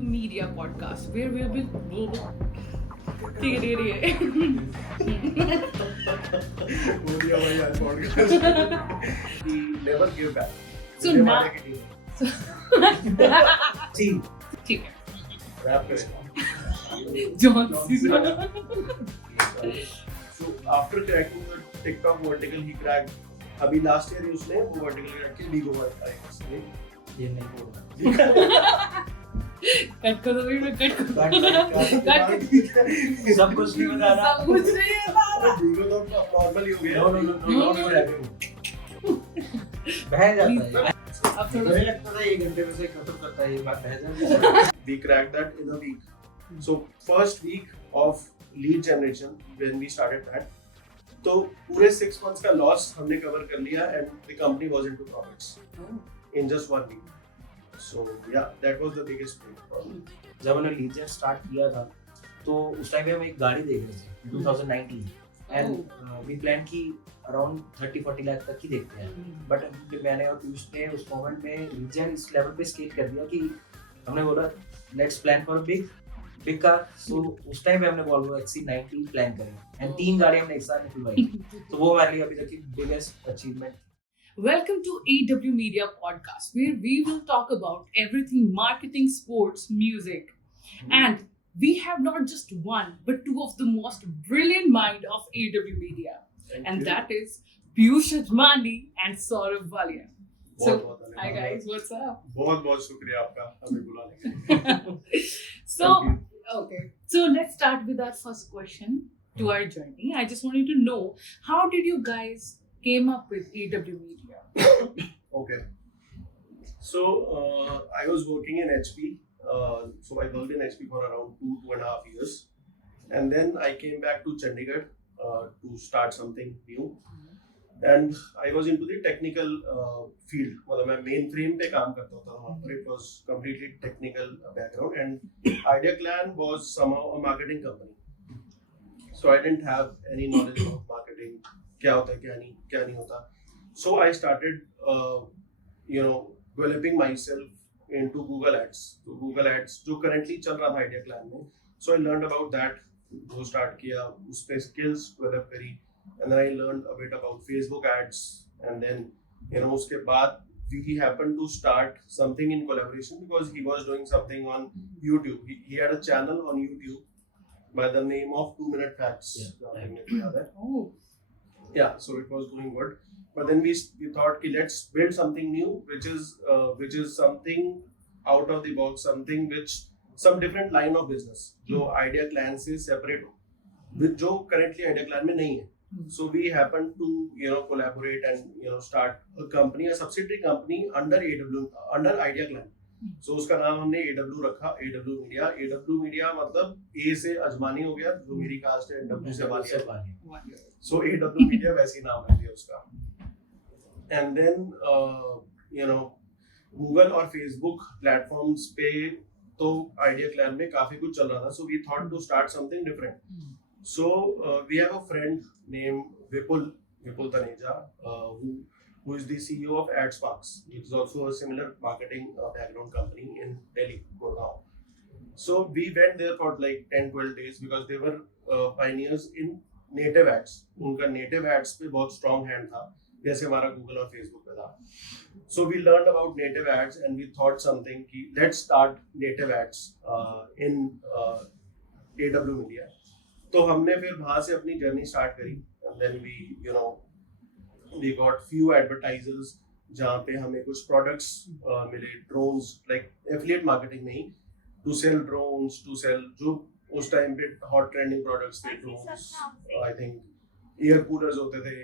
Media podcast, where we will. ठीक है He never give back. So मुझे now- वाले की team है. See, ठीक है wrap करेगा. John Cena. So after cracking the TikTok vertical, he cracked. अभी last year ही उसने वो vertical crack किया Bigo vertical. ये नहीं बोलना कट करो भी मैं कट करूँ सब कुछ नहीं बता रहा सब कुछ नहीं है बाबा Bigo तो अब normal ही हो गया. नो नो नो नो बह जाता है अब थोड़ा मुझे लगता था 1 घंटे में से खत्म करता है ये बात बह जाती We cracked that in a week. So first week of lead generation when we started that, तो पूरे 6 months का loss हमने cover कर लिया and the company was into profits in just 1 week. So yeah, that was the biggest thing. जब हमने lead जेन start किया था तो उस टाइम पे हम एक गाड़ी देख रहे थे 2019 एंड वी प्लान की अराउंड 30-40 लाख तक की देखते हैं बट मैंने और पीयूष ने उस मोमेंट में लीड जेन इस लेवल पे स्केल कर दिया कि हमने बोला let's plan for big car so उस टाइम पे हमने वॉल्वो XC90 प्लान करी एंड 3 गाड़ी हमने एक साथ निकलवाई तो वो हमारे लिए अभी तक की biggest achievement Welcome to AW Media podcast, where we will talk about everything marketing, sports, music, and we have not just one but 2 of the most brilliant mind of AW Media, and that is Piyush Ajmani and Saurav Walia. So, hi guys, what's up? बहुत शुक्रिया आपका हमें बुलाने के लिए. So, Thank okay, so let's start with our first question to our journey. I just wanted to know, how did you guys came up with AW Media? Okay. So I was working in HP. So I worked in HP for around 2.5 years, and then I came back to Chandigarh to start something new. And I was into the technical field. मतलब मैं mainframe पे काम करता था वहाँ पर. It was completely technical background, and Idea Clan was somehow a marketing company. So I didn't have any knowledge about marketing. क्या होता है क्या नहीं होता. So I started, developing myself into Google Ads. So Google Ads जो currently चल रहा था Idea Clan में. So I learned about that. वो start किया, उस पे skills develop करी, and then I learned a bit about Facebook ads, and then उसके बाद we happened to start something in collaboration because he was doing something on YouTube. He had a channel on YouTube by the name of 2 Minute Facts. Oh. Yeah, so it was doing good. But then we thought, let's build something new, which is something out of the box, something which some different line of business, जो Idea Clan से separate हो, with जो currently Idea Clan में नहीं है. So we happened to collaborate and start a company, a subsidiary company under Idea Clan. So उसका नाम हमने AW रखा, AW Media. AW Media मतलब A से अजमानी हो गया, जो मेरी कास्ट है, W से वाली. So AW Media वैसी नाम रख दिया उसका. And then Google और Facebook platforms पे तो Idea Clan में काफी कुछ चल रहा था. So we thought to start something different. So we have a friend named Vipul Taneja, who is the CEO of AdSparks. It is also a similar marketing background company in Delhi, Gurgaon. So we went there for like 10-12 days because they were pioneers in native ads. उनका native ads पे बहुत strong hand था, जैसे हमारा Google और Facebook पे था. So we learned about native ads and we thought something कि let's start native ads in AW Media. तो हमने फिर वहाँ से अपनी जर्नी स्टार्ट करी. And then we got few advertisers जहाँ पे हमें कुछ products मिले, drones, like affiliate marketing में ही, to sell drones, to sell जो उस टाइम पे hot trending products थे, drones, I think air coolers होते थे,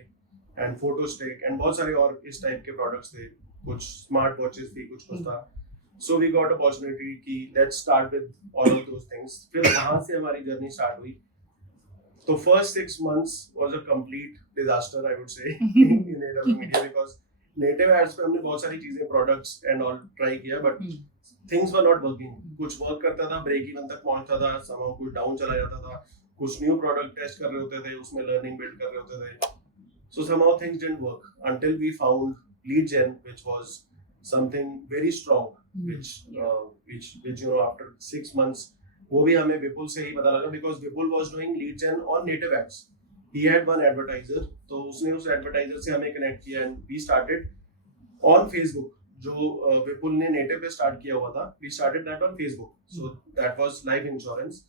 and photo stick, and बहुत सारे और इस टाइप के products थे, कुछ smart watches थी, कुछ था. So we got opportunity कि let's start with all of those things. फिर वहाँ से हमारी जर्नी स्टार्ट हुई. तो first 6 months was a complete disaster, I would say, in AW Media because native ads पे हमने बहुत सारी चीजें, products and all try किया, but things were not working. कुछ work करता था, break even तक पहुंचता था, somehow कुछ down चला जाता था, कुछ new product test कर रहे होते थे, उसमें learning build कर रहे होते थे. So somehow things didn't work until we found lead gen, which was something very strong, which you know after 6 months, वो भी हमें विपुल से ही पता लगा because Vipul was doing lead gen on native ads. He had one advertiser, तो उसने उस advertiser से हमें connect किया and we started on Facebook. जो विपुल ने native पे start किया हुआ था, we started that on Facebook. So that was life insurance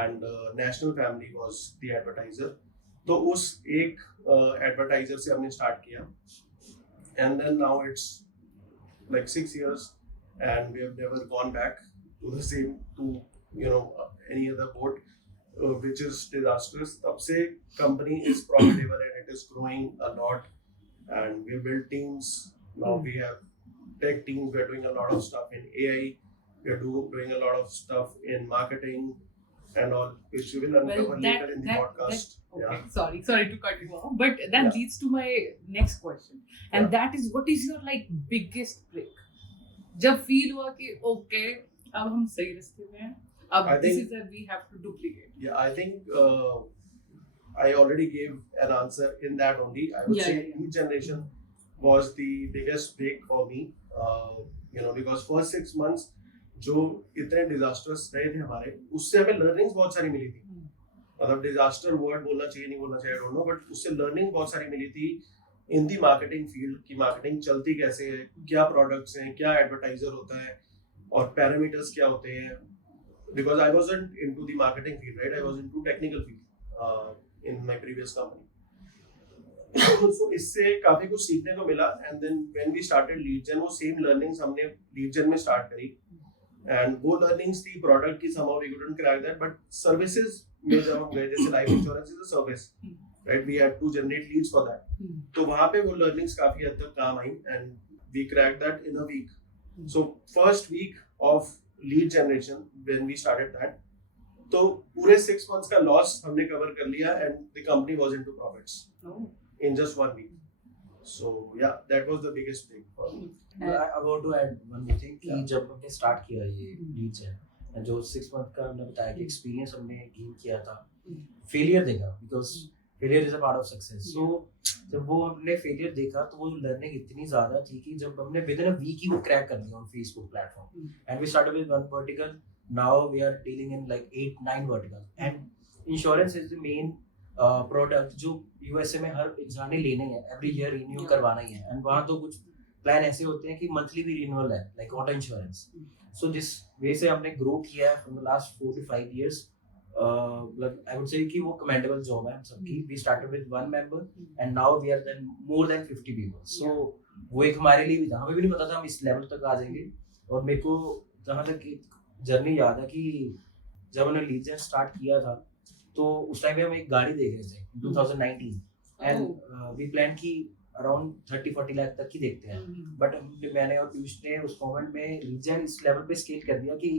and National Family was the advertiser. तो उस एक advertiser से हमने start किया and then now it's like 6 years and we have never gone back to the same any other boat which is disastrous. तब से company is profitable and it is growing a lot and we build teams. Now we have tech teams. We are doing a lot of stuff in AI. We are doing a lot of stuff in marketing and all, which we will uncover later in the podcast. Okay, sorry to cut you off, but that leads to my next question, and that is, what is your like biggest break? जब feel हुआ कि okay, अब हम सही रास्ते में हैं, अब this is that we have to duplicate. Yeah, I think I already gave an answer in that only. I would say lead generation was the biggest break for me. Because first 6 months जो इतने disastrous रहे थे हमारे, उससे हमें learnings बहुत सारी मिली थी. मतलब disaster word बोलना चाहिए नहीं बोलना चाहिए, I don't know, but उससे learning बहुत सारी मिली थी in the marketing field कि marketing चलती कैसे है, क्या products हैं, क्या advertiser होता है, और parameters क्या होते हैं. Because I wasn't into the marketing field, right? I was into technical field in my previous company. So इससे काफी कुछ सीखने को मिला. And then when we started lead gen, वो same learnings हमने lead gen में start करी. And वो learnings थी product की, somehow we couldn't crack that. But services में जब हम गए, जैसे life insurance is a service, right? We had to generate leads for that. तो वहाँ पे वो learnings काफी हद तक काम आई and we cracked that in a week. So first week of lead generation when we started that, तो पूरे 6 months का loss हमने cover कर लिया and the company was into profits in just 1 week. So yeah, that was the biggest thing for me. I want to add one more thing कि जब हमने start किया ये lead gen, जो 6 month का हमने बताया कि experience हमने gain किया था, failure देखा because failure is a part of success. So जब वो हमने failure देखा तो वो learning इतनी ज़्यादा थी कि जब हमने within a week ही वो crack कर लिया on Facebook platform and we started with one vertical. Now we are dealing in like 8-9 verticals and insurance is the main product जो USA में हर इंसान ने लेने हैं, every year renew करवाना ही है. And वहाँ तो कुछ plan ऐसे होते हैं कि monthly भी renewal है, like auto insurance. So जिस way से हमने grow किया है from the last 4 to 5 years, like I would say कि वो commendable job है सबकी. We started with 1 member and now we are then more than 50 people. So वो एक हमारे लिए भी था, हमें भी नहीं पता था हम इस level तक आ जाएंगे. और मेरे को जहाँ तक जर्नी याद है कि जब हमने लीड जेन स्टार्ट किया था तो उस टाइम पे हम एक गाड़ी देख रहे थे 2019 एंड वी प्लान की अराउंड 30-40 लाख तक की देखते हैं. बट मैंने और पीयूष ने उस मोमेंट में लीड जेन इस लेवल पे स्केल कर दिया कि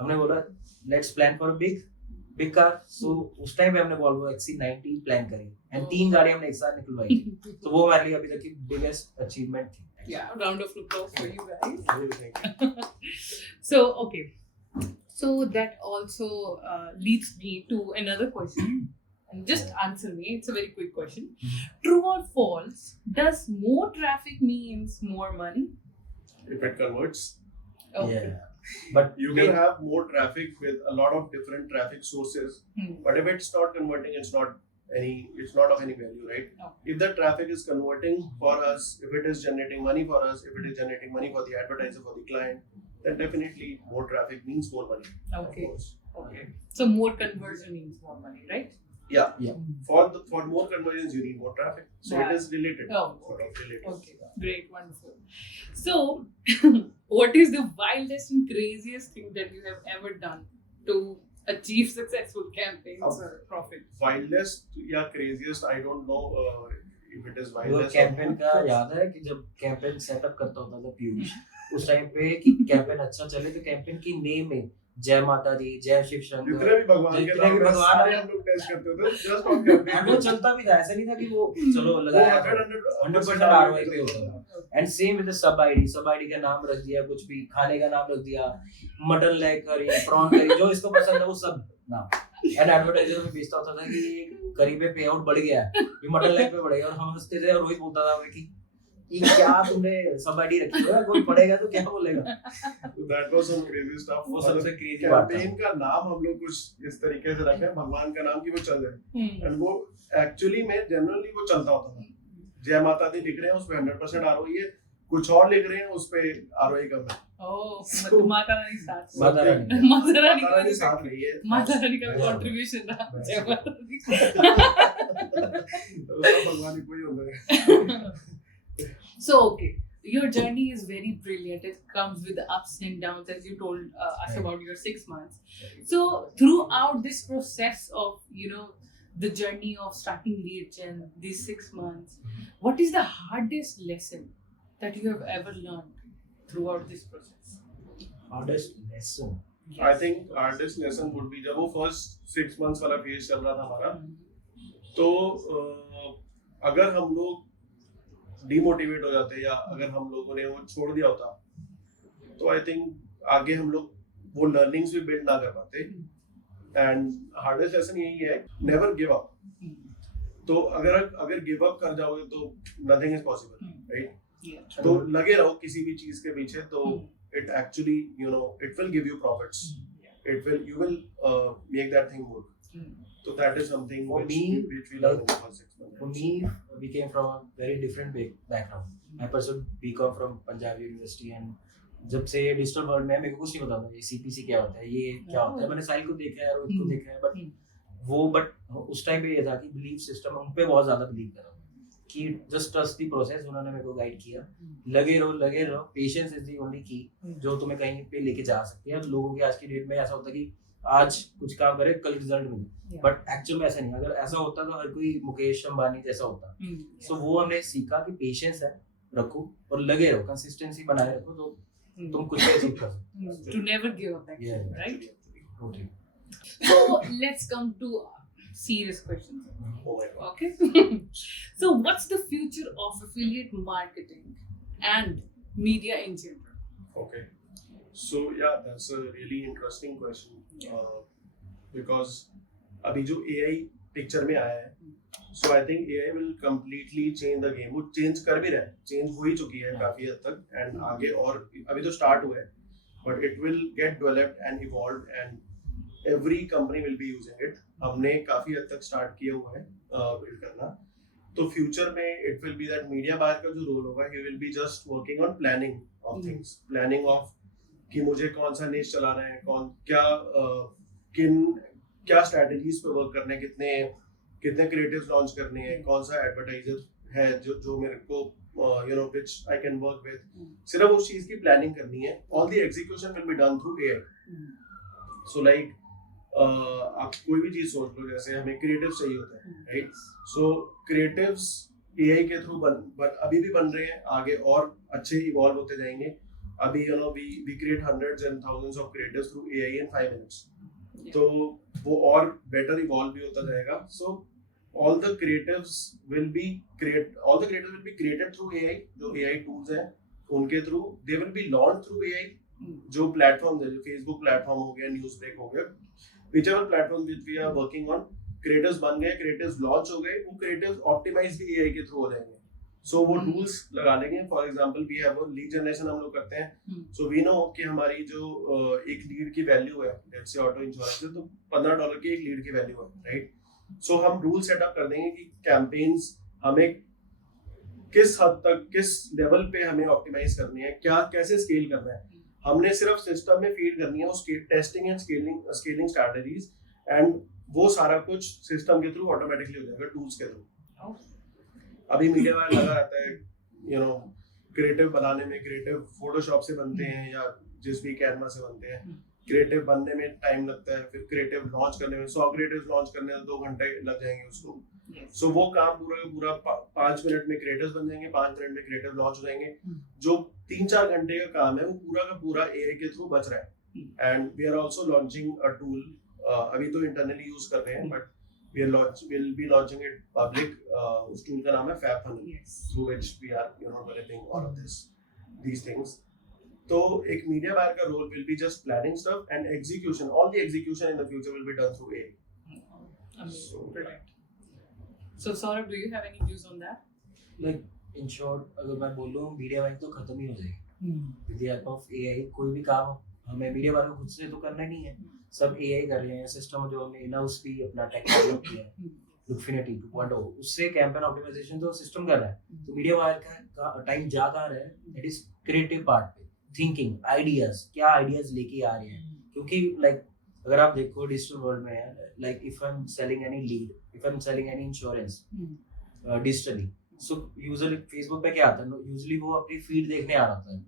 हमने बोला let's plan for a big car. So उस टाइम पे हमने Volvo XC90 प्लान करी एंड 3 गाड़ी हमने एक साथ निकलवाई थी. तो वो हमारे लिए अभी तक की बिगेस्ट अचीवमेंट थी. Yeah, round of applause for you guys. So okay, so that also leads me to another question. And just answer me. It's a very quick question. True or false? Does more traffic means more money? If it converts, Okay. Yeah. But you can have more traffic with a lot of different traffic sources. But if it's not converting, it's not of any value, right? No. If the traffic is converting for us, if it is generating money for us, if it is generating money for the advertiser, for the client, then definitely more traffic means more money. Okay. Of course. Okay. So more conversion means more money, right? Yeah. For more conversions, you need more traffic. So Yeah. it is related. Oh, Sort of related. Okay. Great. Wonderful. So, what is the wildest and craziest thing that you have ever done to achieve successful campaigns or profit? Wildest या craziest, I don't know if it is वो wildest. Campaign का याद है कि जब campaign setup करता होता था पीयूष उस टाइम पे कि कैंपेन अच्छा चले तो कैंपेन की नेम में जय माता दी, जय शिव शंकर, जितने भी भगवान के जितने नाम भी है, भगवान सारे है। हम लोग टेस्ट करते थे just on campaign. और वो चलता भी था. ऐसा नहीं था कि वो चलो लगाया 100% ROI पे होता था. एंड सेम विद सब आईडी का नाम रख दिया, कुछ भी खाने का नाम रख दिया, मटन लेग करी, प्रॉन करी, जो इसको पसंद है वो सब नाम. एंड एडवर्टाइजर में बेचता होता था कि करी पे पे आउट बढ़ गया है, ये मटन लेग पे बढ़ गया. और हम हंसते थे और रोहित बोलता था हमें कि कि क्या तुमने सब आईडी रखी है, कोई पढ़ेगा तो क्या बोलेगा। That was some crazy stuff. वो सबसे crazy बात था। कैंपेन का नाम हम लोग कुछ इस तरीके से रखे भगवान का नाम कि वो चल जाए, एंड वो एक्चुअली में जनरली वो चलता होता था। जय माता दी लिख रहे हैं उस पे 100% आरओई है, कुछ और लिख रहे हैं उस पे आरओई कम है। मतलब माता रानी साथ माता रानी माता रानी माता रानी का साथ रही है, माता रानी का हाँ। कंट्रीब्यूशन रहा बस। जय माता दी। उसका भगवान ही कोई होता है। So, okay, your journey is very brilliant. It comes with ups and downs, as you told us Right. about your 6 months. So, throughout this process of, the journey of starting Reach and these 6 months, what is the hardest lesson that you have ever learned throughout this process? hardest lesson I think hardest lesson would be जब वो first 6 months वाला phase चल रहा था हमारा, तो अगर हम लोग डिमोटिवेट हो जाते या अगर हम लोगों ने वो छोड़ दिया होता, तो आई थिंक आगे हम लोग वो लर्निंग्स भी बिल्ड ना कर पाते। एंड हार्डेस्ट लेसन यही है, नेवर गिव अप। तो अगर गिव अप कर जाओगे तो nothing is possible, right? Yeah. तो लगे रहो किसी भी चीज के पीछे, तो it actually it will give you profits, you will make that thing work. So that is something For which me, we learned in the first 6 months. for me, we came from a very different background. I pursued BCom from Punjab University, and जब से digital world में मेरे को कुछ नहीं पता था ये CPC क्या होता है, ये क्या होता है। मैंने साहिल को देखा है, रोहित को देखा है, बट उस टाइम पे ये था कि बिलीफ सिस्टम उन पे बहुत ज्यादा बिलीव कर रहा हूँ कि जस्ट ट्रस्ट द प्रोसेस। उन्होंने मेरे को गाइड किया, लगे रहो, पेशेंस इज द ओनली की जो तुम्हें कहीं पे लेके जा सकती है। लोगों के आज की डेट में ऐसा होता है कि आज कुछ काम करे कल रिजल्ट मिले, बट एक्चुअल में ऐसा नहीं। अगर ऐसा होता तो हर कोई मुकेश अंबानी जैसा होता। सो वो हमने सीखा कि पेशेंस है, रखो और लगे रहो, कंसिस्टेंसी बनाए रखो, तो तुम कुछ भी अचीव कर सकते To never give up, actually, Yeah. right? हो। So let's come to serious questions. Oh my god. Okay. So what's the future of affiliate marketing and media in general? Okay. So yeah, that's a really interesting question. Because अभी जो AI picture में आया है, so I think AI will completely change the game. वो change कर भी रहा है, चेंज हो ही चुकी है काफी हद तक, and आगे और अभी तो स्टार्ट हुआ है, but it will get developed and evolved and every company will be using it. हमने काफी हद तक स्टार्ट किया हुआ है बिल्ड करना। तो फ्यूचर में it will be that media buyer का जो रोल होगा, he will be just working on planning of things, planning of कि मुझे कौन सा निश चलाना है, क्या स्ट्रेटजीज पे वर्क करने, कितने क्रिएटिव्स लॉन्च करने हैं, कौन सा एडवर्टाइजर है जो मेरे को which I can work with. सिर्फ उस चीज की प्लानिंग करनी है। All the execution will be done through AI. So like आप कोई भी चीज सोच लो, जैसे हमें क्रिएटिव चाहिए होता है, राइट? सो क्रिएटिव्स एआई के थ्रू अभी भी बन रहे हैं, आगे और अच्छे इवॉल्व होते जाएंगे। अभी we create hundreds and thousands of creatives through AI in 5 minutes. तो वो और better evolve भी होता जाएगा। So all the creatives will be created through AI. जो AI tools हैं उनके through they will be launched through AI. जो platforms है, जो Facebook platform हो गया, Newsbreak हो गया, whichever platform which we are working on, creatives बन गए, creatives launch हो गए, वो creatives optimize भी AI के थ्रू हो जाएंगे। सो वो टूल्स लगा लेंगे। For example we have lead generation हम लोग करते हैं, सो वी नो कि हमारी जो एक लीड की वैल्यू है, लेट्स से ऑटो इंश्योरेंस है, तो $15 की एक लीड की वैल्यू है, राइट? सो हम रूल सेटअप कर देंगे कि कैंपेन्स हमें किस हद तक, किस लेवल पे हमें ऑप्टिमाइज करनी है, कैसे स्केल करना है। हमने सिर्फ सिस्टम में फीड करनी है उसकी testing and scaling strategies, and वो सारा कुछ सिस्टम के थ्रू ऑटोमेटिकली हो जाएगा, टूल्स के थ्रू। अभी मीडिया वाला लगा रहता है क्रिएटिव बनाने में, क्रिएटिव फोटोशॉप से बनते हैं या जिस भी कैनवा से बनते हैं, क्रिएटिव बनने में टाइम लगता है, फिर क्रिएटिव लॉन्च करने में 100 क्रिएटिव लॉन्च करने में 2 घंटे लग जाएंगे उसको। सो वो काम पूरा 5 मिनट में क्रिएटिव बन जाएंगे, 5 मिनट में क्रिएटिव लॉन्च हो जाएंगे। जो 3-4 घंटे का काम है वो पूरा का पूरा एआई के थ्रू बच रहा है। And we are also launching a tool, अभी तो इंटरनली यूज कर रहे हैं, but we'll be launching it public. उस tool का नाम है Fab Funnel, through which we are developing all of these things. तो एक मीडिया बायर का role will be just planning stuff and execution. All the execution in the future will be done through AI. Amazing. Brilliant. So Saurabh, do you have any views on that? Like in short अगर मैं बोलूँ media buying तो खत्म ही हो जाएगी Hmm. With the help of AI. कोई भी काम हमें मीडिया वालों को खुद से तो करना नहीं है, सब एआई कर रहे हैं। सिस्टम जो हमने इन हाउस भी अपना टेक डेवलप किया है लुक्फिनिटी 2.0, उससे कैंपेन ऑप्टिमाइजेशन तो सिस्टम कर रहा है। तो मीडिया वाले का टाइम जा कहाँ रहा है, दैट इज क्रिएटिव पार्ट पे, थिंकिंग, आइडियाज, क्या आइडियाज लेके आ रहे हैं। क्योंकि लाइक अगर आप देखो डिजिटल वर्ल्ड में, like if I am selling any lead, if I am selling any insurance digitally, so usually Facebook पे क्या आता है, यूजुअली वो अपनी फीड देखने आ रहा था,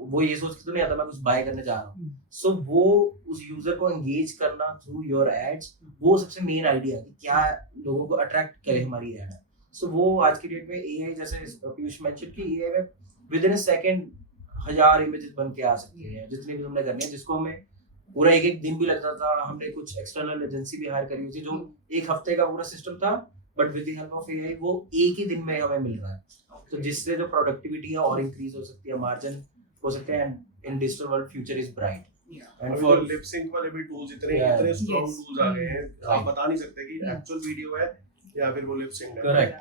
वो ये सोच के तो नहीं आता मैं कुछ बाय करने जा रहा हूँ। सो वो उस यूजर को एंगेज करना थ्रू योर एड्स, वो सबसे मेन आइडिया है कि क्या लोगों को अट्रैक्ट करे हमारी एड। सो वो आज की डेट में एआई, जैसे पीयूष मेंशन कि एआई में with in a second 1000 images बन के आ सकती हैं, जितनी भी हमने करनी है, जिसको हमें पूरा एक दिन भी लगता था। हमने कुछ एक्सटर्नल एजेंसी भी हायर करी हुई थी जो एक हफ्ते का पूरा सिस्टम था, but with the help of AI वो एक ही दिन में हमें मिल रहा है। तो जिससे जो प्रोडक्टिविटी है और इंक्रीज हो सकती है, मार्जिन हो सकते हैं, and in digital world future is bright. And for lip sync वाले भी टूल्स इतने स्ट्रांग टूल्स आ गए हैं, आप बता नहीं सकते कि एक्चुअल वीडियो है या फिर वो लिप सिंग है। Correct,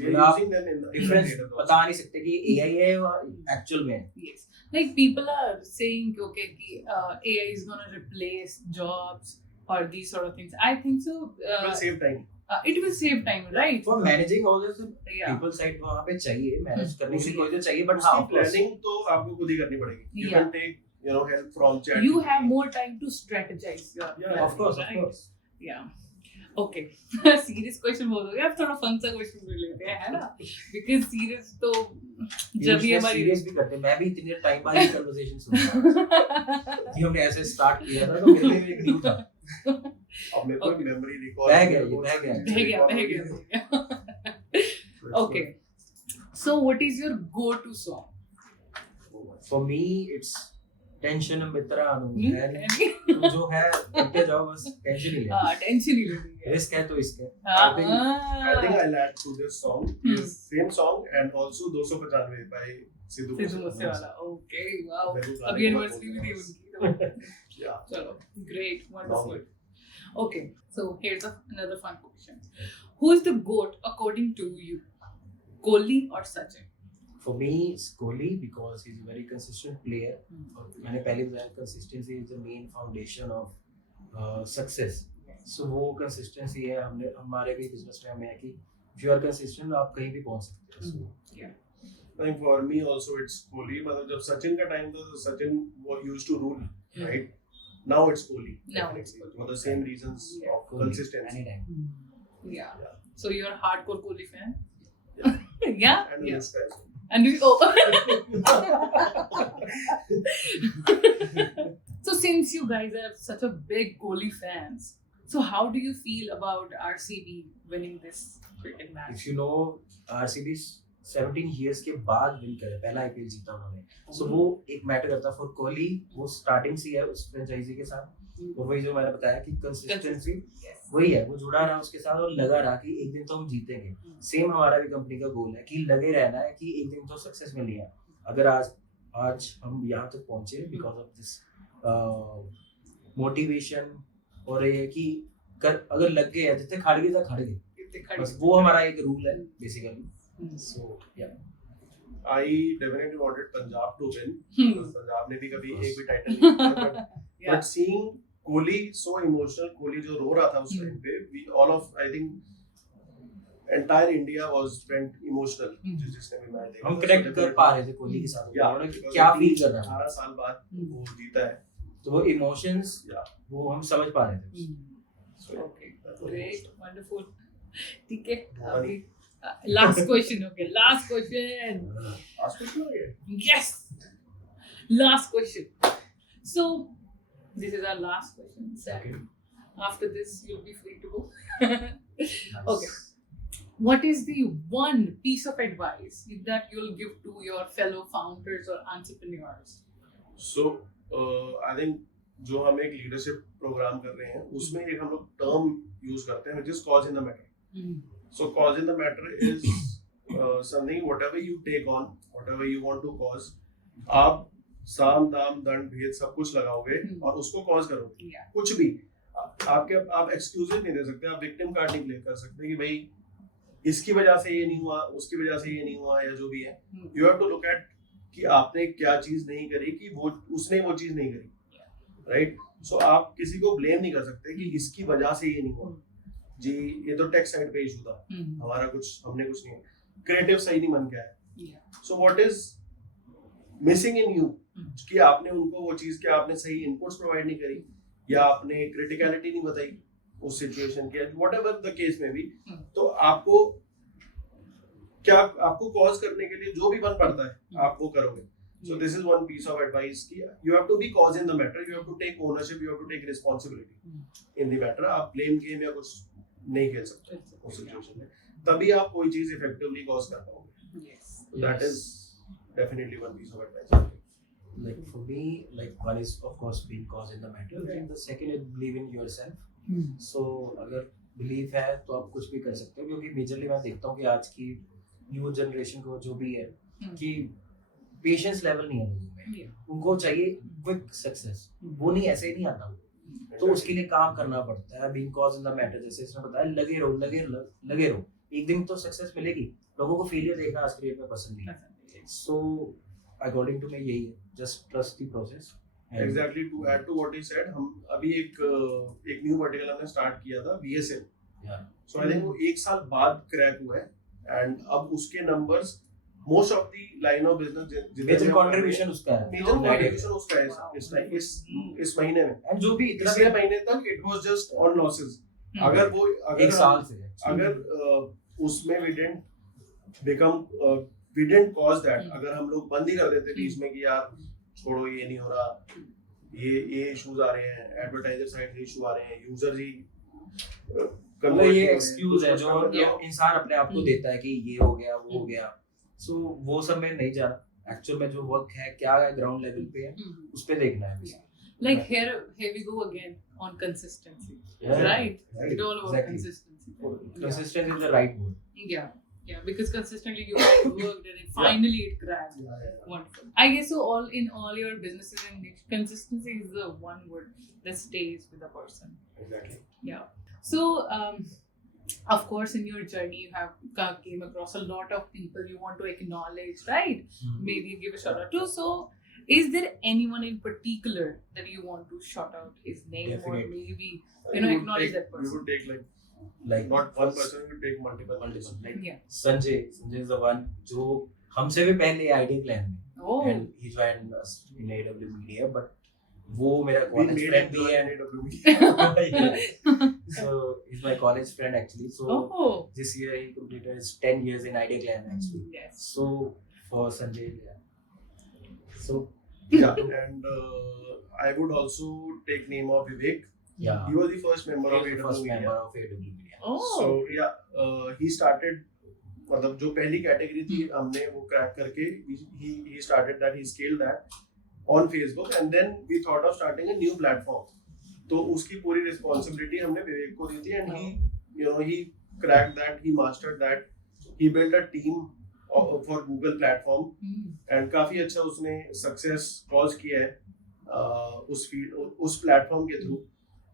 We are using them in difference theaters also. बता नहीं सकते कि एआई है या एक्चुअल में है। Yes, like people are saying okay कि AI is gonna replace jobs or these sort of things. I think so. It will save time. It will save time, right? For managing all this Yeah. People side वहां पे चाहिए, manage करने के लिए कोई तो चाहिए, बट उसकी हां प्लानिंग तो आपको खुद ही करनी पड़ेगी। You Yeah. can take help from chat. You have more time to strategize your Yeah, planning, of course right? Yeah. Okay. Serious question बहुत हो गया, अब थोड़ा फन सा क्वेश्चन ले लेते हैं, है ना? Because serious तो जब भी हमारी सीरियस भी करते हैं। मैं भी इतने टाइम बाद ये कन्वर्सेशन सुन रहा हूं कि हमने ऐसे स्टार्ट किया था, तो मेरे लिए भी एक न्यू था। अब मेरे को Okay. मेमोरी रिकॉल बह गया। बह गया। Okay. So what is your go-to song? For me it's tension Mitra Anu Hmm? है, Any? तुम जो है करते जाओ, बस टेंशन ही ले। हाँ, टेंशन ही लेती है। रिस्क है तो इसके। I think I'll add to this song. Hmm. Is same song and also 295 by Sidhu Sidhu Moosewala. Okay, wow. मेरे को अब गाने यूनिवर्सिटी भी थी बहुत उनकी, तो Yeah. चलो, great, Long wonderful. way. Okay, so here's another fun question. Who is the GOAT according to you? Kohli or Sachin? For me, it's Kohli because he's a very consistent player. और मैंने पहले बताया consistency is the main foundation of success. So वो consistency है, हमने हमारे भी business में हमें है कि if you are consistent आप कहीं भी पहुंच सकते हो। So Yeah. I think for me also it's Kohli. मतलब जब सचिन का टाइम था तो Sachin used to rule, right? Now it's Kohli. Now it's definitely. For the same reasons Yeah. of Kohli, consistency. anytime. Yeah. Yeah. So you're a hardcore Kohli fan? Yeah. Yeah? And Yeah. Anushka as well. And we, So since you guys are such a big Kohli fans, so how do you feel about RCB winning this cricket match? If you know, RCB 17 years के बाद win करे, पहला IPL जीता उन्होंने। So वो एक matter करता for Kohli, वो स्टार्टिंग से है उस फ्रेंचाइजी के साथ, और वही जो मैंने बताया कि कंसिस्टेंसी Yes. वही है, वो जुड़ा रहा उसके साथ और लगा रहा कि एक दिन तो हम जीतेंगे। सेम हमारा भी कंपनी का गोल है कि लगे रहना है कि एक दिन तो सक्सेस मिलनी है। अगर आज हम यहाँ तक पहुंचे बिकॉज ऑफ दिस मोटिवेशन, और ये कि अगर लग गए जितने खड़ गए तो खड़ गए, बस वो हमारा एक रूल है बेसिकली। सो या I definitely wanted Punjab to win. Hmm. because Punjab ने भी कभी एक भी टाइटल नहीं जीता, Yeah. but seeing Kohli so emotional, Kohli जो रो रहा था उस टाइम पे, we all of I think entire India went emotional. जिसने भी मैच देखा हम तो कनेक्ट कर definitely- पा रहे थे कोहली के साथ, Yeah, उन्होंने because क्या I फील think कर रहा था, 18 साल बाद वो जीता है। तो वो इमोशंस Yeah. वो हम समझ पा रहे थे। So, Okay, that was great, wonderful. ठीक है, Bye. अभी last question, okay, last question. Last question हो गया? Yes, last question. So this is our last question. Sir. Okay. After this, you'll be free to go. Okay. What is the one piece of advice that you'll give to your fellow founders or entrepreneurs? So, I think जो हम एक leadership programme कर रहे हैं उसमें एक हम लोग टर्म यूज करते हैं which is cause in the matter. So cause in the matter is something whatever you take on, whatever you want to cause, आप साम दाम दंड भेद सब कुछ लगाओगे और उसको कॉज करोगे। Yeah. कुछ भी आप एक्सक्यूजेस नहीं दे सकते, आप विक्टिम कार्ड नहीं प्ले कर सकते कि भाई इसकी वजह से ये नहीं हुआ, उसकी वजह से ये नहीं हुआ, या जो भी है, Hmm. You have to look at कि आपने क्या चीज नहीं करी, कि वो उसने वो चीज नहीं करी, राइट? सो आप किसी को ब्लेम नहीं कर सकते कि इसकी वजह से ये नहीं हुआ जी, ये तो टेक साइड पे इशू था, Hmm. हमारा कुछ, हमने कुछ नहीं, क्रिएटिव सही नहीं बन के आया। Yeah. So what is missing in you, Hmm. कि आपने उनको वो चीज, कि आपने सही इनपुट्स प्रोवाइड नहीं करी, या आपने क्रिटिकलिटी नहीं बताई उस सिचुएशन की, व्हाटएवर द केस में भी, Hmm. तो आपको क्या, आपको कॉज करने के लिए जो भी बन पड़ता है आप वो करोगे। So this is one piece of advice कि you have to be cause in the matter, you have to take ownership, you have to take responsibility in the matter। आप blame game या कुछ नहीं खेल सकते उस सिचुएशन में, तभी आप कोई चीज इफेक्टिवली कॉज कर पाओगे। Yes. So that is definitely one piece of advice। Like for me, like one is of course being cause in the matter, and the second is believe in yourself. Hmm. So अगर believe है तो आप कुछ भी कर सकते हो, क्योंकि मेजरली मैं देखता हूँ कि आज की न्यू जनरेशन को जो भी है कि पेशेंस लेवल नहीं है लोगों में, Yeah. उनको चाहिए क्विक सक्सेस, वो नहीं, ऐसे ही नहीं आता वो। तो उसके लिए काम करना पड़ता है, being cause in the matter, जैसे इसने बताया, लगे रहो लगे रहो, एक दिन तो सक्सेस मिलेगी। लोगों को फेलियर देखना आज की डेट में पसंद नहीं है, सो अकॉर्डिंग टू मी यही है, just trust the process. Exactly, to add to what he said, हम अभी एक न्यू वर्टिकल हमने स्टार्ट किया था VSL। So I think वो एक साल बाद क्रैक हुआ है, and अब उसके numbers, most of the line of business major contribution उसका है, मेजर कंट्रीब्यूशन उसका है इस महीने में, एंड जो भी इतना पिछले महीने तक it was just on losses. अगर वो एक साल से अगर उसमें वी डिडंट कॉज दैट, अगर हम लोग बंद ही कर देते बीच में कि यार छोड़ो ये नहीं हो रहा, ये इश्यूज आ रहे हैं, एडवर्टाइजर साइड से इशू आ रहे हैं, यूजर ही मतलब ये एक्सक्यूज है जो इंसान अपने आप को देता है कि ये हो गया वो हो गया, सो वो सब में नहीं जाना। एक्चुअल में जो वर्क है क्या है ग्राउंड लेवल पे है, उस पे देखना है। Like here we go again on consistency, Yeah. right? Right. It's all about Exactly. consistency. Consistent is the right word. Yeah, because consistently you guys worked and finally it cracked. Wonderful. I guess so. In all your businesses and niche, consistency is the one word that stays with a person. Exactly. Yeah. So, of course, in your journey, you have came across a lot of people you want to acknowledge, right? Maybe give a shout out to. So, is there anyone in particular that you want to shout out his name, Definitely. or maybe We would acknowledge take- that person? We would take Like not one person, we would take multiple. like Yeah. Sanjay is the one जो हमसे भी पहले idea plan में, Oh. and he joined us in AW Media, but वो मेरा We college made friend it भी to है, NAW. so he's my college friend actually, so Oh. this year he completed his 10 years in Idea Clan actually, Yes. so for Sanjay, so Yeah, and I would also take name of Vivek. yeah, He was the first member he of was the AW first Media. member of AW Media. Oh. So yeah, he started, मतलब जो पहली category थी हमने वो crack करके he started that, he scaled that on Facebook, and then we thought of starting a new platform. तो उसकी पूरी रिस्पॉन्सिबिलिटी हमने विवेक को दी थी, and he cracked that, he mastered that, he built a team for Google platform, and काफी अच्छा उसने success cause किया है उस प्लेटफॉर्म के through,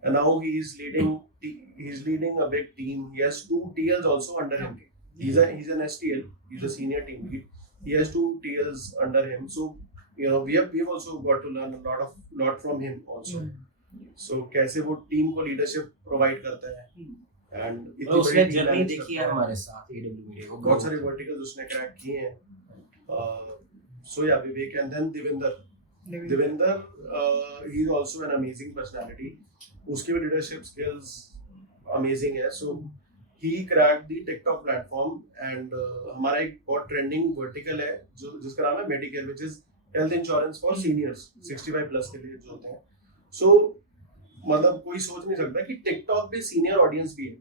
and now he's leading a big team. He has 2 TLs also under him. He's an STL, he's a senior team lead, he has 2 TLs under him, so we've also got to learn a lot from him also. So कैसे वो team को leadership provide करता है, and और उसने journey देखी है हमारे साथ AW Media को, बहुत सारे वर्टिकल्स उसने क्रैक किए हैं। So yeah Vivek, and then Devendra he is also an amazing personality, उसकी भी लीडरशिप स्किल्स अमेजिंग है। So he cracked the TikTok platform, and हमारा एक बहुत ट्रेंडिंग वर्टिकल है जो जिसका नाम है Medicare, which is health insurance for seniors 65 plus के लिए जो होते हैं। सो मतलब कोई सोच नहीं सकता कि टिकटॉक पे सीनियर ऑडियंस भी है,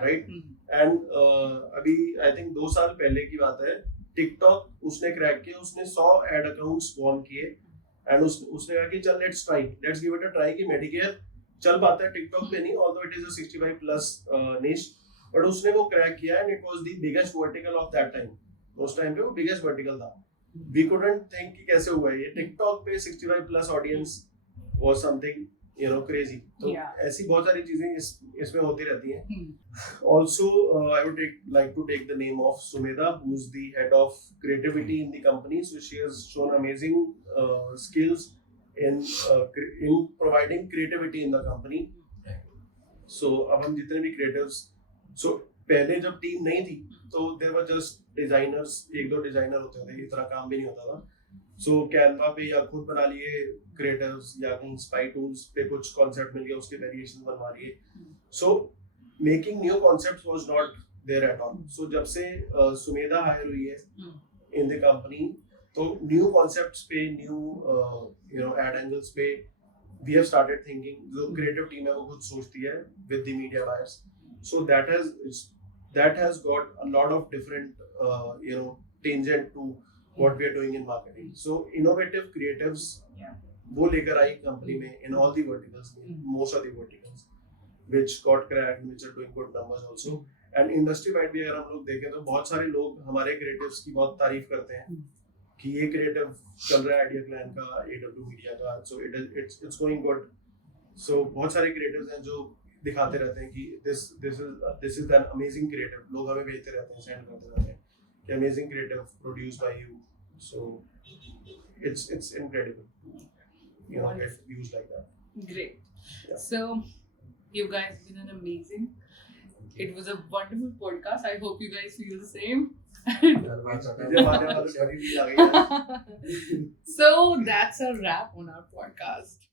राइट? एंड अभी आई थिंक 2 साल पहले की बात है, टिकटॉक उसने क्रैक किया, उसने 100 एड अकाउंट्स फॉर्म किए, एंड उसने कहा कि चल let's give it a try कि मेडिकेयर चल पाता है टिकटॉक पे नहीं, although it is a 65 plus निश, बट उसने वो क्रैक किया, and it was the biggest vertical of that time. उस टाइम पे वो बिगेस्ट वर्टिकल था। वी कुडंट थिंक कि कैसे हुआ ये टिकटॉक पे 65 plus audience was something crazy. तो Yeah. ऐसी बहुत सारी चीजें इसमें होती रहती हैं. Hmm. Also, I would like to take the name of Sumedha, who's the head of creativity in the company. So she has shown amazing skills in providing creativity in the company. So अब हम जितने भी creatives, so पहले जब team नहीं थी तो there were just designers, एक दो डिजाइनर होते थे, इतना काम भी नहीं होता था. सो कैनवा पे या खुद बना लिए क्रिएटिव्स या कहीं स्पाई टूल्स पे कुछ कॉन्सेप्ट मिल गया उसके वेरिएशन बनवा लिए. So making new concepts was not there at all. So जब से सुमेधा हायर हुई है इन द कंपनी तो न्यू कॉन्सेप्ट्स पे न्यू एड एंगल्स पे वी हैव स्टार्टेड थिंकिंग. जो क्रिएटिव टीम है वो खुद सोचती है with the media buyers. So that has got a lot of different tangent to what we are doing in marketing. So innovative creatives वो लेकर आई company में in all the verticals, most of the verticals which got cracked, which are doing good numbers also. And industry wide भी अगर हम लोग देखें तो बहुत सारे लोग हमारे creatives की बहुत तारीफ करते हैं कि ये creative चल रहा है आइडिया क्लैन का, AW मीडिया का, so it's going good. So बहुत सारे creatives हैं जो दिखाते रहते हैं कि this is an amazing creative. लोग हमें भेजते रहते हैं, सेंड करते रहते हैं कि amazing creative produced by you. So it's incredible, get views like that. Great. Yeah. So, you guys have been an amazing. It was a wonderful podcast. I hope you guys feel the same. मुझे मारने वालों की बड़ी feel आ गई है. So, that's a wrap on our podcast.